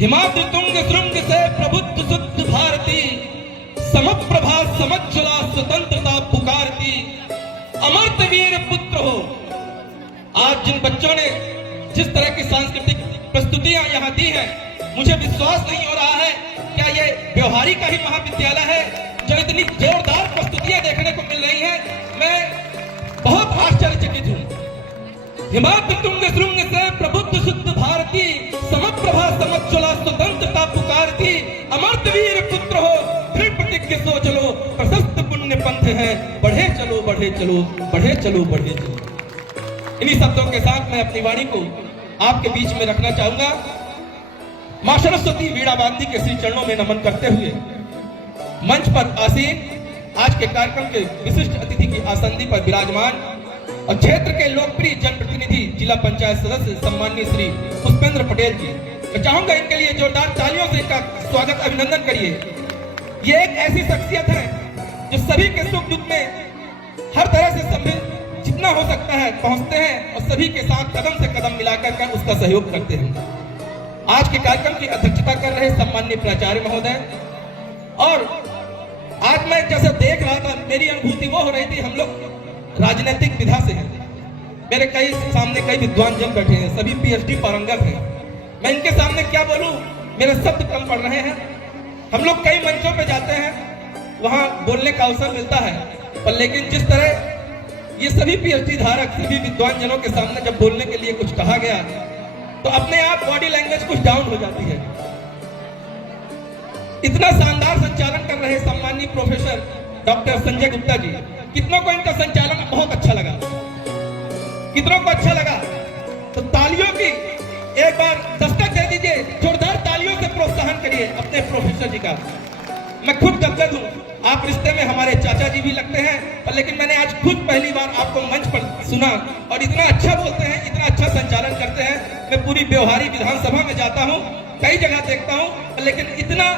हिमाद्रि तुंग श्रृंग से प्रबुद्ध शुद्ध भारती, समप्रभा समज्ज्वला स्वतंत्रता पुकारती, अमर्त वीर पुत्र हो। आज जिन बच्चों ने जिस तरह की सांस्कृतिक प्रस्तुतियां यहाँ दी हैं, मुझे विश्वास नहीं हो रहा है क्या ये व्यवहारी का ही महाविद्यालय है जो इतनी जोरदार प्रस्तुतियां देखने को मिल रही हैं। मैं बहुत आश्चर्यचकित हूँ। हिमाद्रि तुंग श्रृंग से प्रबुद्ध शुद्ध भारती, समप्रभा समज्ज्वला स्वतंत्रता पुकारती, अमर्त वीर पुत्र हो, दृढ़ प्रतिज्ञ सो चलो, प्रशस्त पुण्य पंथ है, बढ़े चलो बढ़े चलो बढ़े चलो बढ़े चलो। इन्हीं शब्दों के साथ मैं अपनी वाणी को आपके बीच में रखना चाहूंगा। मां सरस्वती वीणा गांधी के श्री चरणों में नमन करते हुए मंच पर आसीन आज के कार्यक्रम के विशिष्ट अतिथि की आसंदी पर विराजमान और क्षेत्र के लोकप्रिय जनप्रतिनिधि जिला पंचायत सदस्य सम्माननीय श्री पुष्पेंद्र पटेल जी, मैं चाहूंगा इनके लिए जोरदार तालियों से इनका स्वागत अभिनंदन करिए। ये एक ऐसी शख्सियत है जो सभी के सुख दुख में हर तरह से सम्मिलित जितना हो सकता है पहुंचते हैं और सभी के साथ कदम से कदम मिलाकर कर उसका सहयोग करते हैं। आज के कार्यक्रम की अध्यक्षता कर रहे सम्माननीय प्राचार्य महोदय, और आज मैं जैसे देख रहा था मेरी अनुभूति वो हो रही थी, हम लोग राजनीतिक विधा से हैं। मेरे सामने कई विद्वान जन बैठे हैं, सभी पीएचडी पारंगत हैं। मैं इनके सामने क्या बोलूं, मेरे शब्द कम पड़ रहे हैं। हम लोग कई मंचों पे जाते हैं, वहां बोलने का अवसर मिलता है, पर लेकिन जिस तरह ये सभी पीएचडी धारक सभी विद्वान जनों के सामने जब बोलने के लिए कुछ कहा गया तो अपने आप बॉडी लैंग्वेज कुछ डाउन हो जाती है। इतना शानदार संचालन कर रहे सम्माननीय प्रोफेसर डॉक्टर संजय गुप्ता जी, कितनों को इनका संचालन बहुत अच्छा लगा, कितनों को अच्छा लगा, तो तालियों की एक बार दस्तक दे दीजिए, जोरदार तालियों से प्रोत्साहन करिए अपने प्रोफेसर जी का। मैं खुद गदगद हूँ, आप रिश्ते में हमारे चाचा जी भी लगते हैं, पर लेकिन मैंने आज खुद पहली बार आपको मंच पर सुना और इतना अच्छा बोलते हैं, इतना अच्छा संचालन करते हैं। मैं पूरी व्यवहारी विधानसभा में जाता हूँ, कई जगह देखता हूँ, लेकिन इतना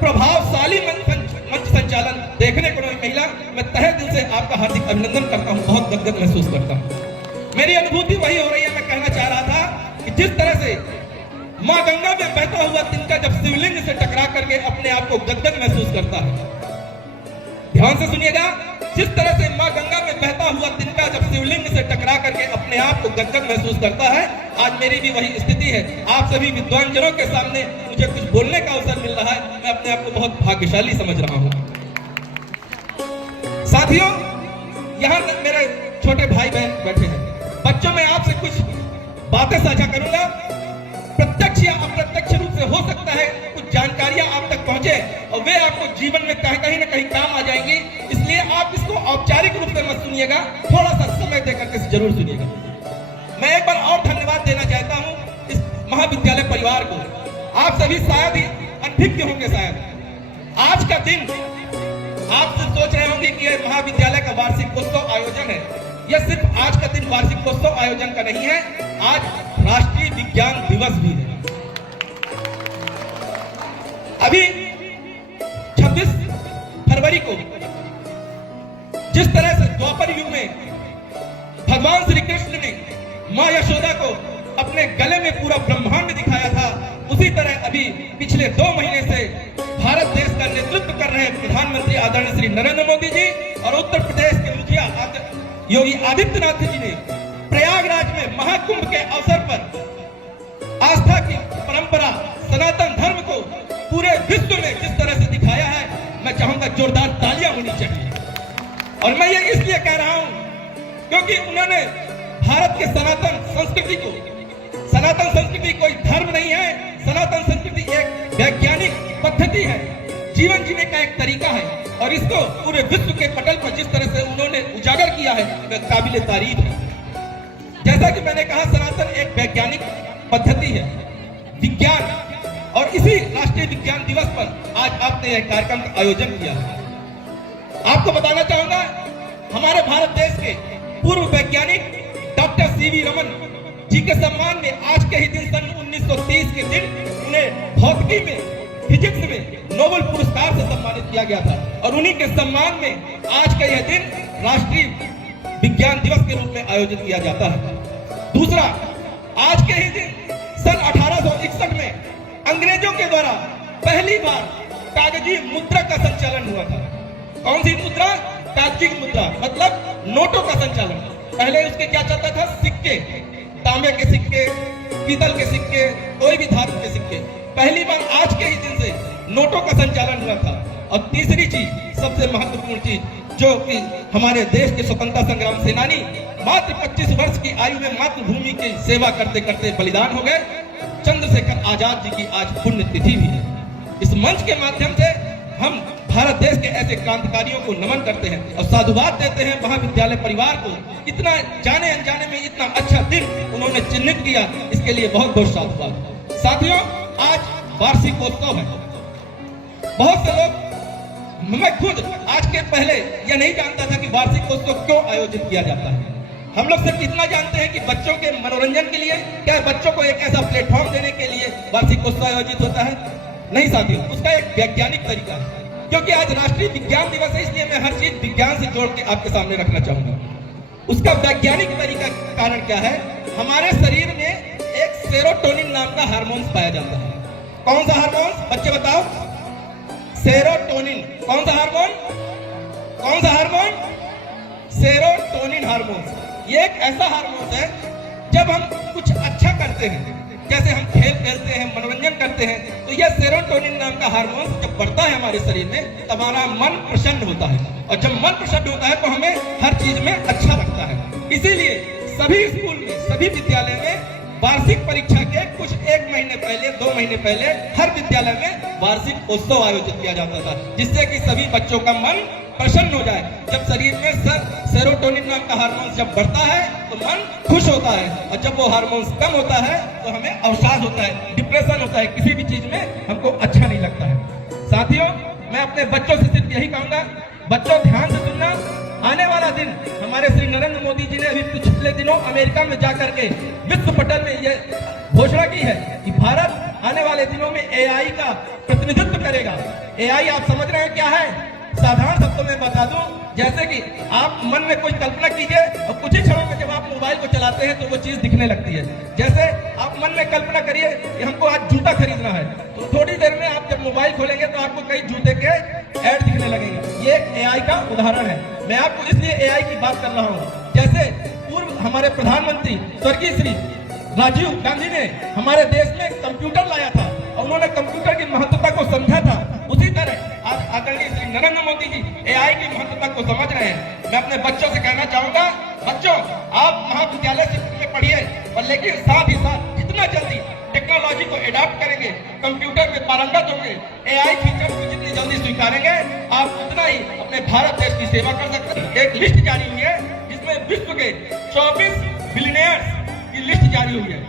प्रभावशाली मंच संचालन देखने को नहीं मिला। मैं तहे दिल से आपका हार्दिक अभिनंदन करता हूँ, बहुत गदगद महसूस करता हूँ। मेरी अनुभूति वही हो रही है। मैं कहना चाह रहा था कि जिस तरह से मां गंगा में बहता हुआ तिनका जब शिवलिंग से टकरा करके अपने आप को गदगद महसूस करता है, ध्यान से सुनिएगा, जिस तरह से मां गंगा में बहता हुआ तिनका जब शिवलिंग से टकरा करके अपने आप को गदगद महसूस करता है, आज मेरी भी वही स्थिति है। आप सभी विद्वान जनों के सामने मुझे कुछ बोलने का अवसर मिल रहा है, मैं अपने आप को बहुत भाग्यशाली समझ रहा हूं। साथियों, यहाँ मेरे छोटे भाई बहन बैठे हैं, बच्चों में आपसे कुछ बातें साझा करूंगा। प्रत्यक्ष या अप्रत्यक्ष रूप से हो सकता है कुछ जानकारियां आप तक पहुंचे और वे आपको जीवन में कहीं न कहीं काम आ जाएंगी, इसलिए आप इसको औपचारिक रूप से मत सुनिएगा, थोड़ा सा समय देकर के जरूर सुनिएगा। मैं एक बार और धन्यवाद देना चाहता हूं इस महाविद्यालय परिवार को। आप सभी शायद ही अनभिज्ञ होंगे, शायद आज का दिन आप सोच रहे होंगे कि यह महाविद्यालय का वार्षिकोत्सव आयोजन है। यह सिर्फ आज का दिन वार्षिकोत्सव आयोजन का नहीं है, आज राष्ट्रीय विज्ञान दिवस भी है। अभी 26 फरवरी को जिस तरह से द्वापर युग में भगवान श्री कृष्ण ने मां यशोदा को अपने गले में पूरा ब्रह्मांड दिखाया था, उसी तरह अभी पिछले 2 महीने से भारत देश का नेतृत्व कर रहे प्रधानमंत्री आदरणीय श्री नरेंद्र मोदी जी और उत्तर प्रदेश के मुखिया योगी आदित्यनाथ जी ने प्रयागराज में महाकुंभ के अवसर पर आस्था की परंपरा सनातन धर्म को पूरे विश्व में जिस तरह से दिखाया है, मैं चाहूंगा जोरदार तालियां होनी चाहिए। और मैं ये इसलिए कह रहा हूं क्योंकि उन्होंने भारत के सनातन संस्कृति कोई धर्म नहीं है, सनातन संस्कृति एक वैज्ञानिक पद्धति है, जीवन जीने का एक तरीका है, और इसको पूरे विश्व के पटल पर जिस तरह से उन्होंने उजागर किया है, वह काबिले तारीफ है। जैसा कि मैंने कहा, सनातन एक वैज्ञानिक पद्धति है, विज्ञान, और इसी राष्ट्रीय विज्ञान दिवस पर आज आपने यह कार्यक्रम का आयोजन किया है। आपको बताना चाहूंगा, हमारे भारत देश के पूर्व वैज्ञानिक डॉक्टर सीवी रमन जी के सम्मान में आज के ही दिन सन 1930 के दिन उन्हें भौतिकी में, फिजिक्स में नोबेल पुरस्कार से सम्मानित किया गया था, और उन्हीं के सम्मान में आज का यह दिन राष्ट्रीय विज्ञान दिवस के रूप में आयोजित किया जाता है। दूसरा, आज के ही दिन सन 1861 में अंग्रेजों के द्वारा पहली बार कागजी मुद्रा का संचालन हुआ था। कौन सी मुद्रा? कागजी मुद्रा, मतलब नोटों का संचालन। पहले उसके क्या चलता था? सिक्के, तांबे के सिक्के, पीतल के सिक्के, कोई भी धातु के सिक्के। पहली बार आज के ही दिन से नोटों का संचालन हुआ था। और तीसरी चीज, सबसे महत्वपूर्ण चीज, जो कि हमारे देश के स्वतंत्रता संग्राम सेनानी मात्र 25 वर्ष की आयु में मातृभूमि की सेवा करते करते बलिदान हो गए, चंद्रशेखर आजाद जी की आज पुण्यतिथि भी है। इस मंच के माध्यम से हम भारत देश के ऐसे क्रांतिकारियों को नमन करते हैं और साधुवाद देते हैं महाविद्यालय परिवार को। इतना जाने अनजाने में इतना अच्छा दिन उन्होंने चिन्हित किया, इसके लिए बहुत बहुत साधुवाद। साथियों, आज वार्षिकोत्सव है। बहुत से लोग, मैं खुद आज के पहले यह नहीं जानता था कि वार्षिकोत्सव क्यों आयोजित किया जाता है। हम लोग सिर्फ इतना जानते हैं कि बच्चों के मनोरंजन के लिए, क्या बच्चों को एक ऐसा प्लेटफॉर्म देने के लिए वार्षिकोत्सव आयोजित होता है? नहीं साथियों, उसका एक वैज्ञानिक तरीका है। क्योंकि आज राष्ट्रीय विज्ञान दिवस है, इसलिए मैं हर चीज विज्ञान से जोड़ के आपके सामने रखना चाहूंगा। उसका वैज्ञानिक तरीका कारण क्या है? हमारे शरीर में एक सेरोटोनिन नाम का हार्मोन पाया जाता है। कौन सा हार्मोन? बच्चे बताओ। सेरोटोनिन। कौन सा हार्मोन? कौन सा हार्मोन? Serotonin hormone. ये एक ऐसा हार्मोन है, जब हम कुछ अच्छा करते हैं, जैसे हम खेल खेलते हैं, मनोरंजन करते हैं, तो यह सेरोटोनिन नाम का हार्मोन जब बढ़ता है हमारे शरीर में, तब हमारा मन प्रसन्न होता है। और जब मन प्रसन्न होता है तो हमें हर चीज में अच्छा लगता है। इसीलिए सभी स्कूल में, सभी विद्यालय में वार्षिक परीक्षा के कुछ 1 महीने पहले, 2 महीने पहले हर विद्यालय में वार्षिक उत्सव आयोजित किया जाता था, जिससे कि सभी बच्चों का मन प्रसन्न हो जाए। जब शरीर में सेरोटोनिन नाम का हार्मोन जब बढ़ता है तो मन खुश होता है, और जब वो हार्मोन कम होता है तो हमें अवसाद होता है, डिप्रेशन होता है, किसी भी चीज में हमको अच्छा नहीं लगता है। साथियों, मैं अपने बच्चों से सिर्फ यही कहूंगा, बच्चों ध्यान से सुनना। आने वाला दिन, हमारे श्री नरेंद्र मोदी जी ने अभी पिछले दिनों अमेरिका में जाकर के विश्व पटल में यह घोषणा की है कि भारत आने वाले दिनों में एआई का प्रतिनिधित्व करेगा। एआई आप समझ रहे हैं क्या है? साधारण शब्दों में बता दूं, जैसे कि आप मन में कोई कल्पना कीजिए और कुछ ही क्षणों में जब आप मोबाइल को चलाते हैं तो वो चीज दिखने लगती है। जैसे आप मन में कल्पना करिए कि हमको आज जूता खरीदना है, तो थोड़ी देर में आप जब मोबाइल खोलेंगे तो आपको कई जूते के ऐड दिखने लगेंगे। ये एआई का उदाहरण है। मैं आपको इसलिए एआई की बात कर रहा हूँ, जैसे पूर्व हमारे प्रधानमंत्री स्वर्गीय श्री राजीव गांधी ने हमारे देश में कंप्यूटर लाया था और उन्होंने कंप्यूटर की महत्वता को समझा था। उसी तरह आज आदरणीय श्री नरेंद्र मोदी जी एआई की महत्वता को समझ रहे हैं। मैं अपने बच्चों से कहना चाहूंगा, बच्चों आप महाविद्यालय में पढ़िए, और लेकिन साथ ही साथ जितना जल्दी टेक्नोलॉजी को एडॉप्ट करेंगे, कंप्यूटर में पारंगत होंगे, एआई फीचर को जितनी जल्दी स्वीकारेंगे, आप उतना ही अपने भारत देश की सेवा कर सकते हैं। एक लिस्ट जारी हुई है जिसमें विश्व के 24 बिलियनियर्स की लिस्ट जारी हुई है।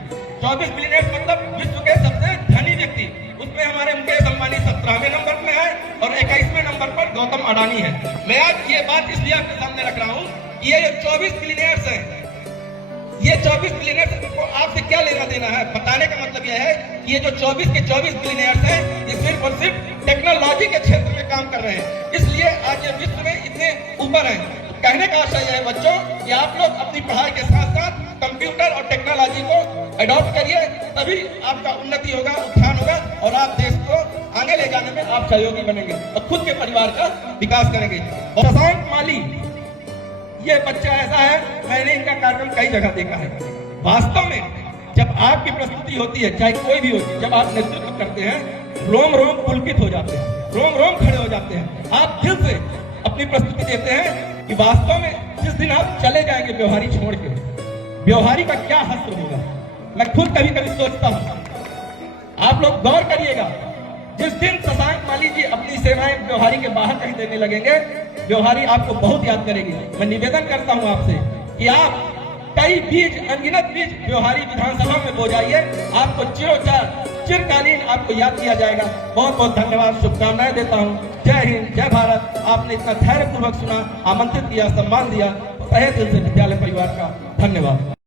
24 बिलियनियर्स मतलब विश्व के सबसे धनी व्यक्ति। उसमें हमारे मुकेश अंबानी 17वें नंबर पे है और 21वें नंबर पर गौतम अडानी है। मैं आज ये बात इसलिए आपके सामने रख रहा हूँ, ये 24 बिलियनियर्स हैं। ये 24 बिलियनियर्स को आपसे क्या लेना देना है? बताने का मतलब यह है कि ये जो 24 के 24 बिलियनियर्स हैं, ये सिर्फ और सिर्फ टेक्नोलॉजी के क्षेत्र में काम कर रहे हैं, इसलिए आज ये विश्व में इतने ऊपर हैं। कहने का आशय यह है बच्चों कि आप लोग अपनी पढ़ाई के साथ साथ कंप्यूटर और टेक्नोलॉजी को अडॉप्ट करिए, तभी आपका उन्नति होगा, उत्थान होगा, और आप देश को आगे ले जाने में आप सहयोगी बनेंगे और खुद के परिवार का विकास करेंगे। शशांक माली ये बच्चा ऐसा है, मैंने इनका कार्यक्रम कई जगह देखा है। वास्तव में जब आपकी प्रस्तुति होती है, चाहे कोई भी होती है, जब आप नेतृत्व करते हैं, रोम रोम पुलकित हो जाते हैं, रोम रोम खड़े हो जाते हैं। आप दिल से अपनी प्रस्तुति देते हैं कि वास्तव में जिस दिन आप चले जाएंगे व्यवहारी छोड़ के, व्यवहारी का क्या हश्र होगा। मैं खुद कभी कभी सोचता हूँ, आप लोग गौर करिएगा, जिस दिन शशांक माली जी अपनी सेवाएं व्यवहारी के बाहर कहीं देने लगेंगे, व्यवहारी आपको बहुत याद करेगी। मैं निवेदन करता हूं आपसे कि आप कई बीज, अनगिनत बीज व्यवहारी विधानसभा में बो जाइए, आपको चिरकालीन आपको याद किया जाएगा। बहुत बहुत धन्यवाद, शुभकामनाएं देता हूं। जय हिंद, जय भारत। आपने इतना धैर्यपूर्वक सुना, आमंत्रित किया, सम्मान दिया, तहे दिल से विद्यालय परिवार का धन्यवाद।